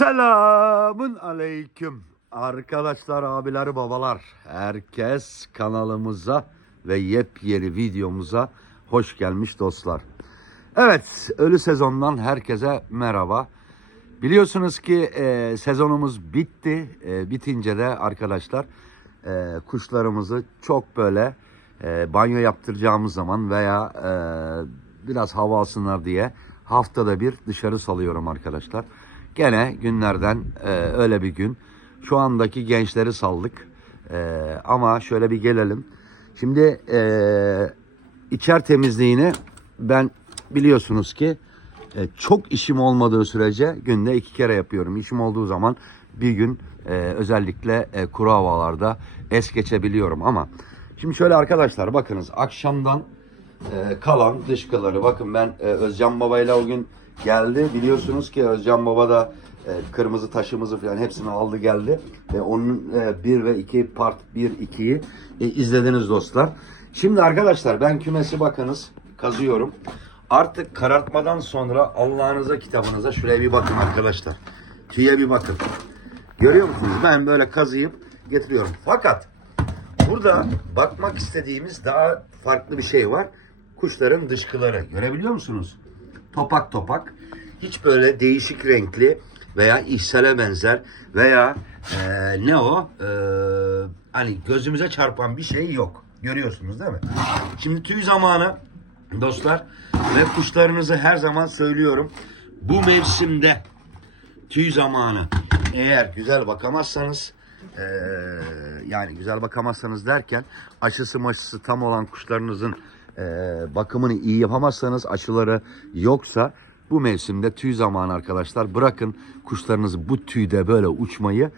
Selamun aleyküm. Arkadaşlar, abiler, babalar. Herkes kanalımıza ve yepyeni videomuza hoş gelmiş dostlar. Evet, ölü sezondan herkese merhaba. Biliyorsunuz ki e, sezonumuz bitti. E, bitince de arkadaşlar e, kuşlarımızı çok böyle e, banyo yaptıracağımız zaman veya e, biraz hava alsınlar diye haftada bir dışarı salıyorum arkadaşlar. Gene günlerden e, öyle bir gün. Şu andaki gençleri saldık. E, ama şöyle bir gelelim. Şimdi e, içer temizliğini ben biliyorsunuz ki e, çok işim olmadığı sürece günde iki kere yapıyorum. İşim olduğu zaman bir gün e, özellikle e, kuru havalarda es geçebiliyorum ama şimdi şöyle arkadaşlar bakınız akşamdan e, kalan dışkıları bakın ben e, Özcan Baba ile o gün geldi biliyorsunuz ki Özcan Baba da e, kırmızı taşımızı falan hepsini aldı geldi ve onun e, 1 ve 2 part 1 2'yi e, izlediniz dostlar. Şimdi arkadaşlar ben kümesi bakınız kazıyorum. Artık karartmadan sonra Allah'ınıza kitabınıza şuraya bir bakın arkadaşlar. Tüye bir bakın. Görüyor musunuz? Ben böyle kazıyıp getiriyorum. Fakat burada bakmak istediğimiz daha farklı bir şey var. Kuşların dışkıları. Görebiliyor musunuz? Topak topak. Hiç böyle değişik renkli veya ihsale benzer veya eee, ne o? Eee, hani gözümüze çarpan bir şey yok. Görüyorsunuz değil mi? Şimdi tüy zamanı dostlar ve kuşlarınızı her zaman söylüyorum. Bu mevsimde tüy zamanı eğer güzel bakamazsanız eee, yani güzel bakamazsanız derken aşısı maşısı tam olan kuşlarınızın eee, bakımını iyi yapamazsanız aşıları yoksa bu mevsimde tüy zamanı arkadaşlar bırakın kuşlarınızı bu tüyde böyle uçmayı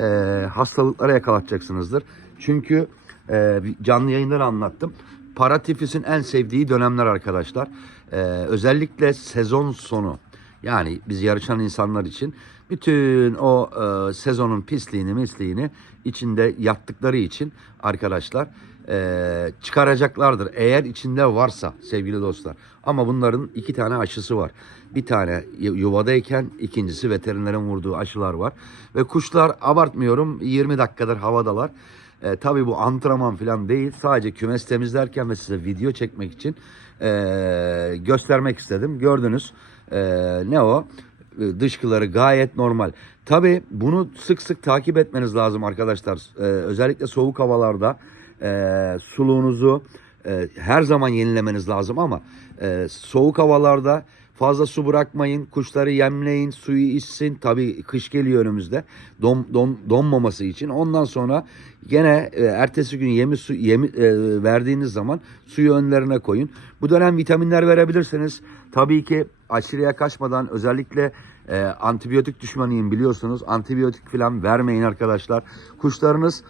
eee, hastalıklara yakalatacaksınızdır. Çünkü eee, canlı yayından anlattım. Paratifisin en sevdiği dönemler arkadaşlar. Eee, özellikle sezon sonu yani biz yarışan insanlar için bütün o e, sezonun pisliğini misliğini içinde yattıkları için arkadaşlar e, çıkaracaklardır. Eğer içinde varsa sevgili dostlar. Ama bunların iki tane aşısı var. Bir tane yu- yuvadayken ikincisi veterinerin vurduğu aşılar var. Ve kuşlar abartmıyorum 20 dakikadır havadalar. E, tabii bu antrenman falan değil. Sadece kümes temizlerken ve size video çekmek için e, göstermek istedim. Gördünüz. E, ne o? E, Dışkıları gayet normal. Tabii bunu sık sık takip etmeniz lazım arkadaşlar. E, özellikle soğuk havalarda e, suluğunuzu e, her zaman yenilemeniz lazım ama e, soğuk havalarda Fazla su bırakmayın, kuşları yemleyin, suyu içsin. Tabii kış geliyor önümüzde. Don, don, donmaması için. Ondan sonra gene e, ertesi gün yemi su yemi e, verdiğiniz zaman suyu önlerine koyun. Bu dönem vitaminler verebilirsiniz. Tabii ki aşırıya kaçmadan özellikle e, antibiyotik düşmanıyım biliyorsunuz. Antibiyotik falan vermeyin arkadaşlar. Kuşlarınız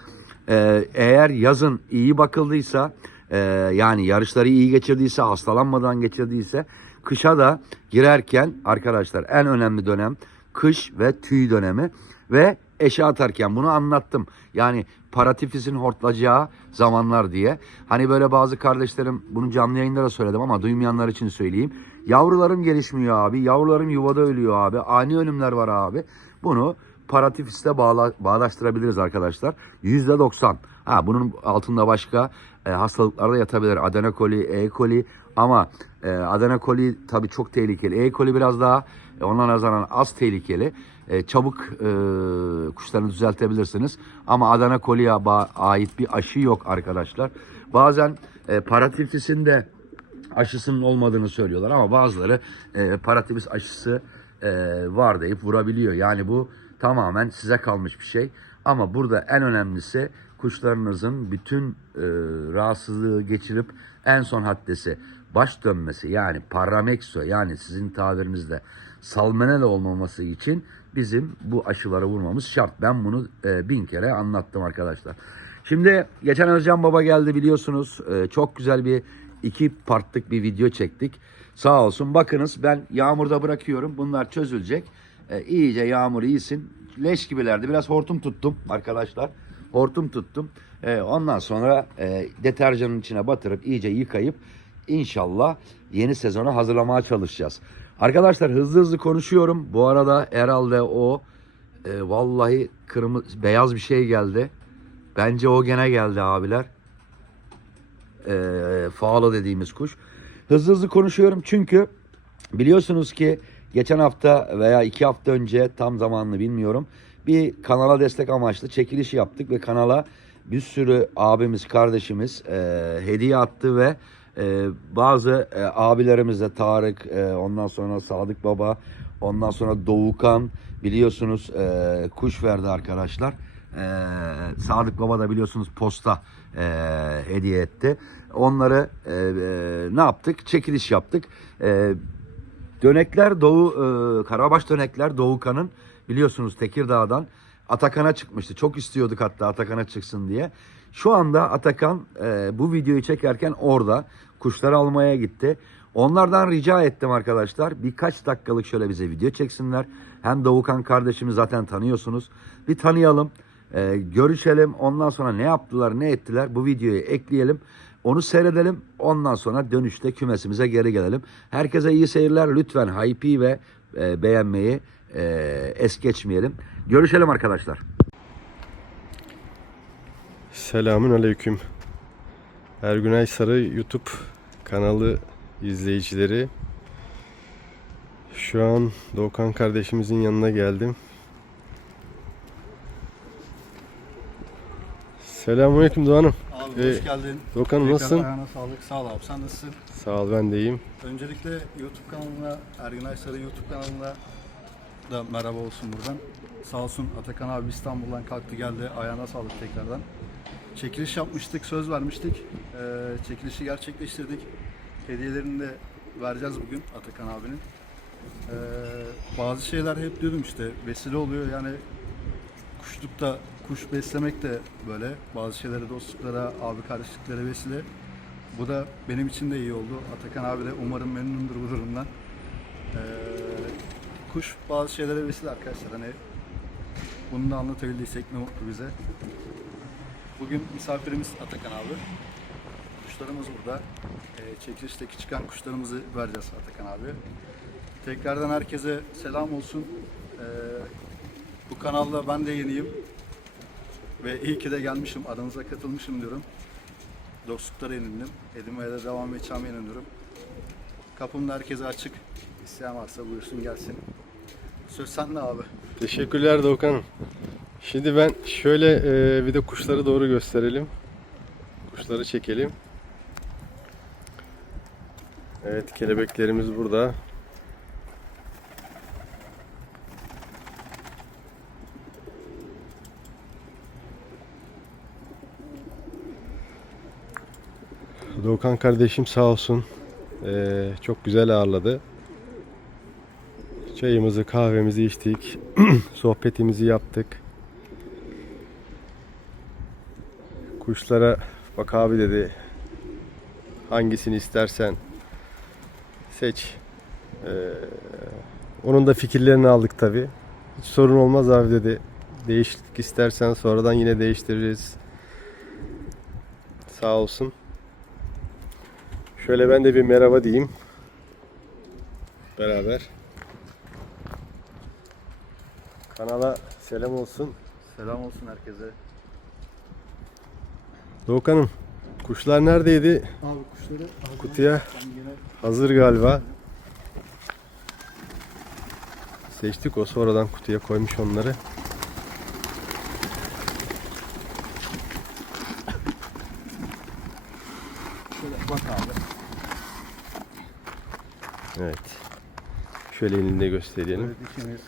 e, eğer yazın iyi bakıldıysa e, yani yarışları iyi geçirdiyse, hastalanmadan geçirdiyse kışa da girerken arkadaşlar en önemli dönem kış ve tüy dönemi ve eşe atarken bunu anlattım. Yani paratifisin hortlayacağı zamanlar diye. Hani böyle bazı kardeşlerim bunu canlı yayında da söyledim ama duymayanlar için söyleyeyim. Yavrularım gelişmiyor abi. Yavrularım yuvada ölüyor abi. Ani ölümler var abi. Bunu paratifiste bağla, bağdaştırabiliriz arkadaşlar. Yüzde doksan. Ha bunun altında başka e, hastalıklar da yatabilir. Adena coli, E. coli ama e, Adena coli tabii çok tehlikeli. E. coli biraz daha e, ona nazaran az tehlikeli. E, çabuk e, kuşlarını düzeltebilirsiniz. Ama ba- ait bir aşı yok arkadaşlar. Bazen e, paratifisin de aşısının olmadığını söylüyorlar ama bazıları e, paratifis aşısı e, var deyip vurabiliyor. Yani bu tamamen size kalmış bir şey. Ama burada en önemlisi kuşlarınızın bütün e, rahatsızlığı geçirip en son haddesi baş dönmesi yani paramexo yani sizin tabirinizde salmonella olmaması için bizim bu aşılara vurmamız şart. Ben bunu e, bin kere anlattım arkadaşlar. Şimdi geçen Özcan Baba geldi biliyorsunuz. E, çok güzel bir iki partlık bir video çektik. Sağ olsun bakınız ben yağmurda bırakıyorum. Bunlar çözülecek. E, iyice yağmur iyisin. Leş gibilerdi. Biraz hortum tuttum arkadaşlar. Hortum tuttum. E, ondan sonra e, deterjanın içine batırıp iyice yıkayıp inşallah yeni sezona hazırlamaya çalışacağız. Arkadaşlar hızlı hızlı konuşuyorum. Bu arada Erol ve o e, vallahi kırmızı beyaz bir şey geldi. Bence o gene geldi abiler. E, faala dediğimiz kuş. Hızlı hızlı konuşuyorum çünkü biliyorsunuz ki geçen hafta veya iki hafta önce tam zamanını bilmiyorum. Bir kanala destek amaçlı çekiliş yaptık ve kanala bir sürü abimiz, kardeşimiz e, hediye attı ve e, bazı e, abilerimiz Tarık, e, ondan sonra Sadık Baba, ondan sonra Doğukan biliyorsunuz e, kuş verdi arkadaşlar. E, Sadık Baba da biliyorsunuz posta e, hediye etti. Onları e, e, ne yaptık? Çekiliş yaptık. E, Dönekler Doğu e, Karabaş Dönekler Doğukan'ın biliyorsunuz Tekirdağ'dan Atakan'a çıkmıştı. Çok istiyorduk hatta Atakan'a çıksın diye. Şu anda Atakan e, bu videoyu çekerken orada kuşları almaya gitti. Onlardan rica ettim arkadaşlar birkaç dakikalık şöyle bize video çeksinler. Hem Doğukan kardeşimi zaten tanıyorsunuz. Bir tanıyalım, e, görüşelim. Ondan sonra ne yaptılar, ne ettiler bu videoyu ekleyelim. Onu seyredelim. Ondan sonra dönüşte kümesimize geri gelelim. Herkese iyi seyirler. Lütfen hype'i ve e, beğenmeyi e, es geçmeyelim. Görüşelim arkadaşlar. Selamün aleyküm. Ergünay Sarı YouTube kanalı izleyicileri. Şu an Doğukan kardeşimizin yanına geldim. Selamünaleyküm Doğan'ım. Abi Ee, hoş geldin. Tekrar nasılsın? Ayağına sağlık. Sağ ol abi. Sen nasılsın? Sağ ol ben de iyiyim. Öncelikle YouTube kanalına, Ergün Aysar'ın YouTube kanalına da merhaba olsun buradan. Sağ olsun Atakan abi İstanbul'dan kalktı geldi. Ayağına sağlık tekrardan. Çekiliş yapmıştık, söz vermiştik. Ee, çekilişi gerçekleştirdik. Hediyelerini de vereceğiz bugün Atakan abinin. Ee, bazı şeyler hep diyordum işte vesile oluyor yani kuşlukta kuş beslemek de böyle. Bazı şeylere dostluklara abi kardeşliklere vesile. Bu da benim için de iyi oldu. Atakan abi de umarım memnundur bu durumdan. Ee, kuş bazı şeylere vesile arkadaşlar. Hani bunu da anlatabildiysek ne mutlu bize. Bugün misafirimiz Atakan abi. Kuşlarımız burada. Ee, çekilişteki çıkan kuşlarımızı vereceğiz Atakan abi. Tekrardan herkese selam olsun. Ee, bu kanalda ben de yeniyim. Ve iyi ki de gelmişim, aranıza katılmışım diyorum. Dostluklara yenildim. Edinmeye de devam edeceğime inanıyorum. Kapım da herkese açık. İsteyen varsa buyursun gelsin. Söz sende abi. Teşekkürler Doğukan'ım. Şimdi ben şöyle e, bir de kuşları doğru gösterelim. Kuşları çekelim. Evet kelebeklerimiz burada. Doğukan kardeşim sağ olsun. e, çok güzel ağırladı. Çayımızı, kahvemizi içtik. Sohbetimizi yaptık. Kuşlara bak abi dedi. Hangisini istersen seç. Ee, onun da fikirlerini aldık tabi. Hiç sorun olmaz abi dedi. Değişiklik istersen sonradan yine değiştiririz. Sağ olsun. Şöyle ben de bir merhaba diyeyim. Beraber. Kanala selam olsun. Selam olsun herkese. Doğukan'ım kuşlar neredeydi? Abi kuşları Kutuya hazır galiba. Seçtik o sonradan kutuya koymuş onları. şöyle bak abi. Evet. Şöyle elinde gösterelim. Böyle dişimiz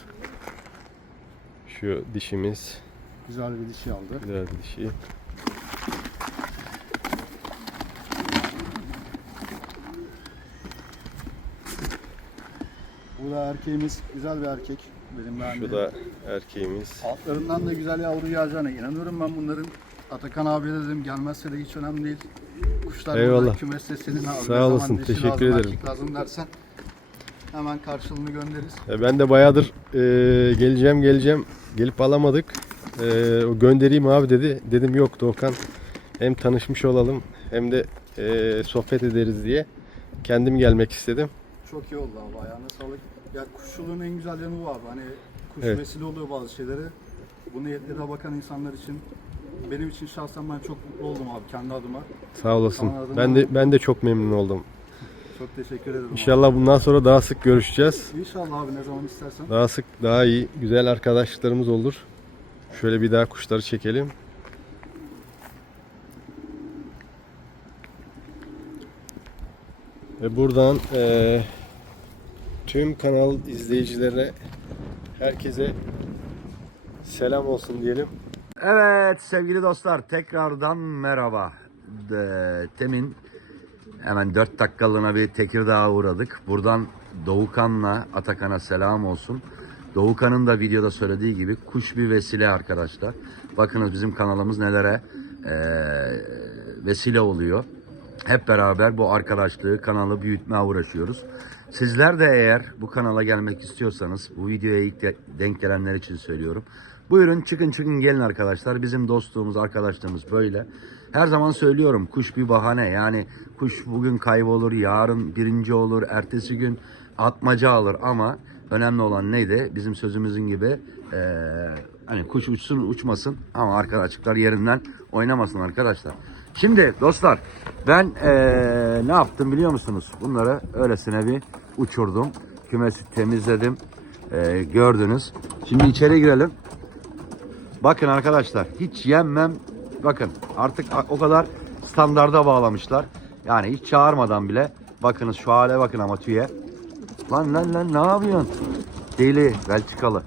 Şu dişimiz. güzel bir dişi aldı. Güzel bir dişi. Bu da erkeğimiz güzel bir erkek. Benim beğendiğim. Şu da erkeğimiz. Altlarından da güzel yavru yağacağına inanıyorum ben bunların. Atakan abiye dedim gelmezse de hiç önemli değil. Kuşlar Eyvallah. burada kümeste senin abi. Sağ olasın, teşekkür lazım, ederim. lazım dersen hemen karşılığını göndeririz. E, Ben de bayağıdır e, geleceğim geleceğim. Gelip alamadık. E, göndereyim abi dedi. Dedim yok Doğukan. Hem tanışmış olalım hem de e, sohbet ederiz diye. Kendim gelmek istedim. Çok iyi oldu abi ayağına sağlık. Ya kuşçuluğun en güzel yanı bu abi. Hani Kuş Evet. vesile oluyor bazı şeylere. Bu niyetlere bakan insanlar için benim için şahsen ben çok mutlu oldum abi kendi adıma. Sağ olasın. Tamam, adım Ben de ben de çok memnun oldum. Çok teşekkür ederim. abi. İnşallah bundan sonra daha sık görüşeceğiz. İnşallah abi ne zaman istersen. Daha sık, daha iyi, güzel arkadaşlıklarımız olur. Şöyle bir daha kuşları çekelim. Ve buradan eee, tüm kanal izleyicilere, herkese selam olsun diyelim. Evet sevgili dostlar tekrardan merhaba. De, temin hemen 4 dakikalığına bir Tekirdağ'a uğradık. Buradan Doğukan'la Atakan'a selam olsun. Doğukan'ın da videoda söylediği gibi kuş bir vesile arkadaşlar. Bakınız bizim kanalımız nelere eee, vesile oluyor. Hep beraber bu arkadaşlığı, kanalı büyütmeye uğraşıyoruz. Sizler de eğer bu kanala gelmek istiyorsanız, bu videoya ilk de- denk gelenler için söylüyorum. Buyurun çıkın çıkın gelin arkadaşlar. Bizim dostluğumuz, arkadaşlığımız böyle. Her zaman söylüyorum kuş bir bahane. Yani kuş bugün kaybolur, yarın birinci olur, ertesi gün atmaca alır ama önemli olan neydi? Bizim sözümüzün gibi eee, hani kuş uçsun uçmasın ama arkadaşlıklar yerinden oynamasın arkadaşlar. Şimdi dostlar ben eee, ne yaptım biliyor musunuz? Bunları öylesine bir uçurdum. Kümesi temizledim. Eee, gördünüz. Şimdi içeri girelim. Bakın arkadaşlar hiç yemmem. Bakın artık o kadar standarda bağlamışlar. Yani hiç çağırmadan bile. Bakınız şu hale bakın ama tüye. Lan lan lan ne yapıyorsun? Deli Belçikalı.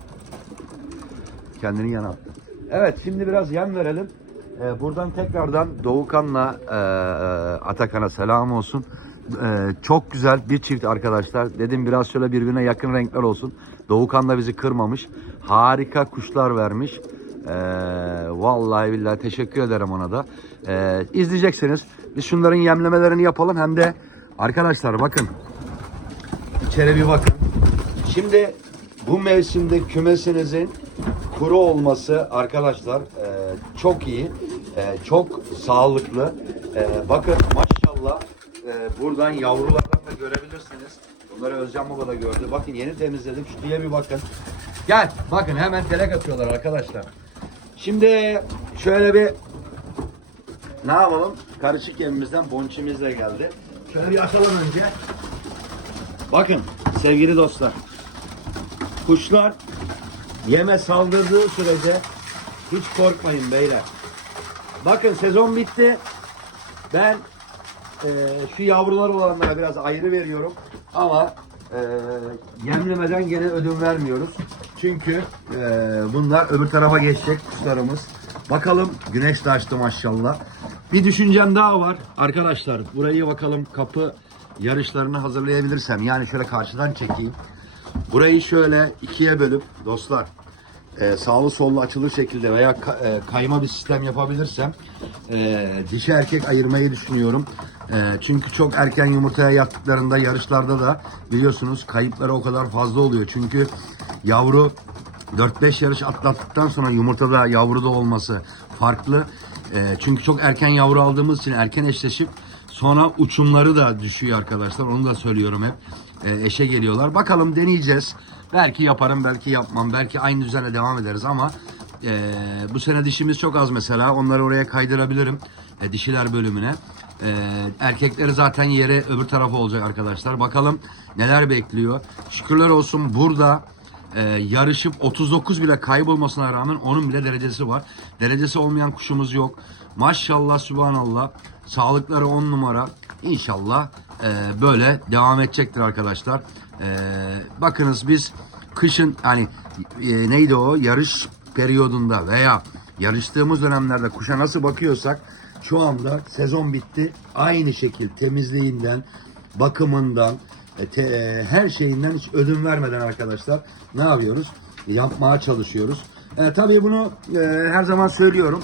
Kendini yana attı. Evet şimdi biraz yem verelim. Ee, buradan tekrardan Doğukan'la e, e, Atakan'a selam olsun. Ee, çok güzel bir çift arkadaşlar. Dedim biraz şöyle birbirine yakın renkler olsun. Doğukan da bizi kırmamış. Harika kuşlar vermiş. Ee, vallahi billahi teşekkür ederim ona da. Ee, izleyeceksiniz. Biz şunların yemlemelerini yapalım. Hem de arkadaşlar bakın. İçeri bir bakın. Şimdi bu mevsimde kümesinizin kuru olması arkadaşlar e, çok iyi. E, çok sağlıklı. E, bakın maşallah e, buradan yavrulardan da görebilirsiniz. Bunları Özcan Baba da gördü. Bakın yeni temizledim. Şu diye bir bakın. Gel. Bakın hemen telek atıyorlar arkadaşlar. Şimdi şöyle bir ne yapalım? Karışık yemimizden bonçimiz de geldi. Şöyle bir açalım önce. Bakın sevgili dostlar. Kuşlar yeme saldırdığı sürece hiç korkmayın beyler. Bakın sezon bitti. Ben eee, şu yavrular olanlara biraz ayrı veriyorum. Ama eee yemlemeden gene ödün vermiyoruz. Çünkü eee, bunlar öbür tarafa geçecek kuşlarımız. Bakalım güneş de açtı maşallah. Bir düşüncem daha var. Arkadaşlar burayı bakalım kapı yarışlarını hazırlayabilirsem. Yani şöyle karşıdan çekeyim. Burayı şöyle ikiye bölüp dostlar e, sağlı sollu açılır şekilde veya ka- e, kayma bir sistem yapabilirsem e, dişi erkek ayırmayı düşünüyorum. E, çünkü çok erken yumurtaya yattıklarında yarışlarda da biliyorsunuz kayıpları o kadar fazla oluyor. Çünkü yavru 4-5 yarış atlattıktan sonra yumurtada yavruda olması farklı. E, çünkü çok erken yavru aldığımız için erken eşleşip sonra uçumları da düşüyor arkadaşlar. Onu da söylüyorum hep. E, eşe geliyorlar. Bakalım deneyeceğiz. Belki yaparım, belki yapmam. Belki aynı düzenle devam ederiz ama e, bu sene dişimiz çok az mesela. Onları oraya kaydırabilirim. E, dişiler bölümüne. E, erkekleri zaten yere öbür tarafa olacak arkadaşlar. Bakalım neler bekliyor. Şükürler olsun burada e, yarışıp 39 bile kaybolmasına rağmen onun bile derecesi var. Derecesi olmayan kuşumuz yok. Maşallah subhanallah. Sağlıkları 10 numara. İnşallah e, böyle devam edecektir arkadaşlar. E, bakınız biz kışın hani e, neydi o yarış periyodunda veya yarıştığımız dönemlerde kuşa nasıl bakıyorsak şu anda sezon bitti. Aynı şekil temizliğinden, bakımından, e, te- e, her şeyinden hiç ödün vermeden arkadaşlar ne yapıyoruz? Yapmaya çalışıyoruz. E, tabii bunu e, her zaman söylüyorum.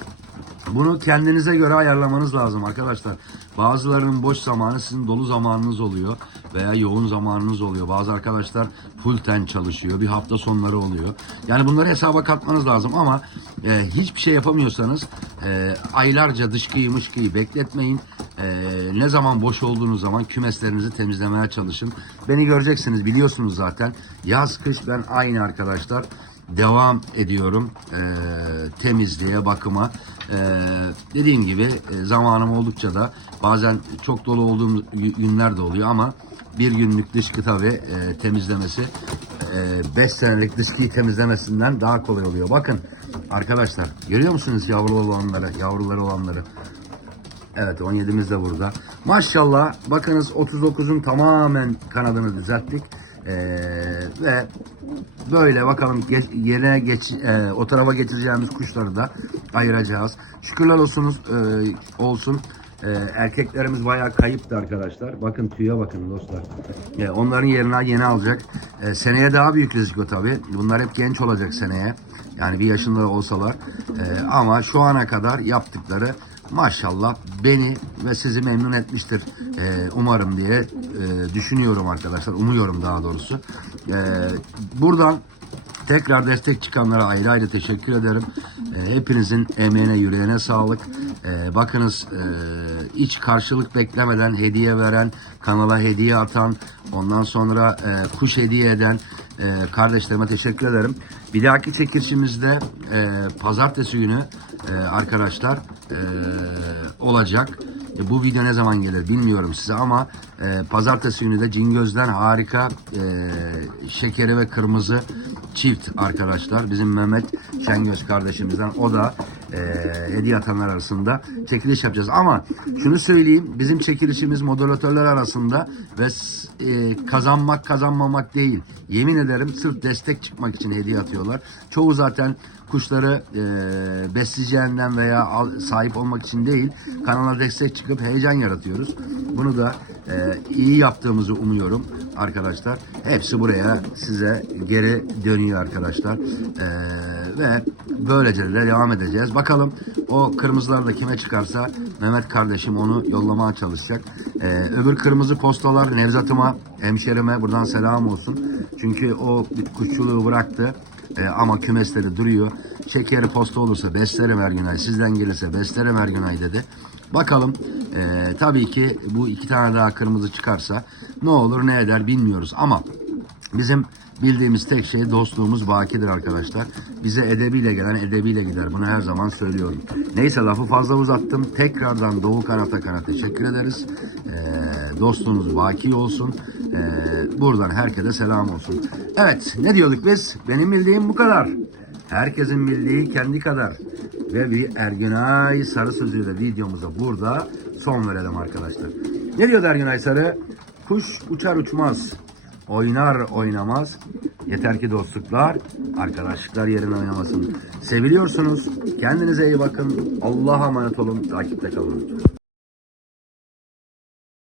Bunu kendinize göre ayarlamanız lazım arkadaşlar. Bazılarının boş zamanı sizin dolu zamanınız oluyor veya yoğun zamanınız oluyor. Bazı arkadaşlar full time çalışıyor. Bir hafta sonları oluyor. Yani bunları hesaba katmanız lazım ama e, hiçbir şey yapamıyorsanız e, aylarca dışkıyı mışkıyı bekletmeyin. E, ne zaman boş olduğunuz zaman kümeslerinizi temizlemeye çalışın. Beni göreceksiniz biliyorsunuz zaten. Yaz kış ben aynı arkadaşlar. Devam ediyorum e, temizliğe, bakıma. E, dediğim gibi e, zamanım oldukça da bazen çok dolu olduğum gü- günler de oluyor ama bir günlük dışkı tabii e, temizlemesi 5 senelik dışkıyı temizlemesinden daha kolay oluyor. Bakın arkadaşlar görüyor musunuz yavru olanları, yavruları olanları? Evet 17'miz de burada. Maşallah bakınız 39'un tamamen kanadını düzelttik. Ee, ve böyle bakalım geç, yerine geç e, o tarafa getireceğimiz kuşları da ayıracağız. Şükürler olsunuz e, olsun. E, erkeklerimiz bayağı kayıptı arkadaşlar. Bakın tüye bakın dostlar. E, onların yerine yeni alacak. E, seneye daha büyük risk o tabi. Bunlar hep genç olacak seneye. Yani bir yaşında olsalar. E, ama şu ana kadar yaptıkları maşallah beni ve sizi memnun etmiştir e, umarım diye e, düşünüyorum arkadaşlar. Umuyorum daha doğrusu. E, buradan tekrar destek çıkanlara ayrı ayrı teşekkür ederim. E, hepinizin emeğine yüreğine sağlık. E, bakınız e, hiç karşılık beklemeden hediye veren, kanala hediye atan, ondan sonra e, kuş hediye eden e, kardeşlerime teşekkür ederim. Bir dahaki çekilişimizde e, pazartesi günü e, arkadaşlar e, olacak. E, bu video ne zaman gelir bilmiyorum size ama e, pazartesi günü de Cingöz'den harika e, şekeri ve kırmızı çift arkadaşlar. Bizim Mehmet Şengöz kardeşimizden o da e, hediye atanlar arasında çekiliş yapacağız. Ama şunu söyleyeyim bizim çekilişimiz moderatörler arasında ve e, kazanmak kazanmamak değil. Yemin ederim sırf destek çıkmak için hediye atıyorlar. Çoğu zaten kuşları e, besleyeceğinden veya al- sahip olmak için değil kanala destek çıkıp heyecan yaratıyoruz. Bunu da e, iyi yaptığımızı umuyorum arkadaşlar. Hepsi buraya size geri dönüyor arkadaşlar. E, ve böylece de devam edeceğiz. Bakalım o kırmızılar da kime çıkarsa Mehmet kardeşim onu yollamaya çalışacak. E, öbür kırmızı postalar Nevzat'ıma, hemşerime buradan selam olsun. Çünkü o kuşçuluğu bıraktı. E, ama kümesleri duruyor. Şekeri posta olursa beslerim her. Sizden gelirse beslerim her dedi. Bakalım e, tabii ki bu iki tane daha kırmızı çıkarsa ne olur ne eder bilmiyoruz. Ama bizim bildiğimiz tek şey dostluğumuz bakidir arkadaşlar. Bize edebiyle gelen edebiyle gider. Bunu her zaman söylüyorum. Neyse lafı fazla uzattım. Tekrardan Doğu Kanat'a kanat teşekkür ederiz. E, dostluğunuz baki olsun. E, buradan herkese selam olsun. Evet ne diyorduk biz? Benim bildiğim bu kadar. Herkesin bildiği kendi kadar. Ve bir Ergünay Sarı sözüyle videomuza burada son verelim arkadaşlar. Ne diyor Ergünay Sarı? Kuş uçar uçmaz. Oynar oynamaz. Yeter ki dostluklar, arkadaşlıklar yerine oynamasın. Seviliyorsunuz. Kendinize iyi bakın. Allah'a emanet olun. Takipte kalın.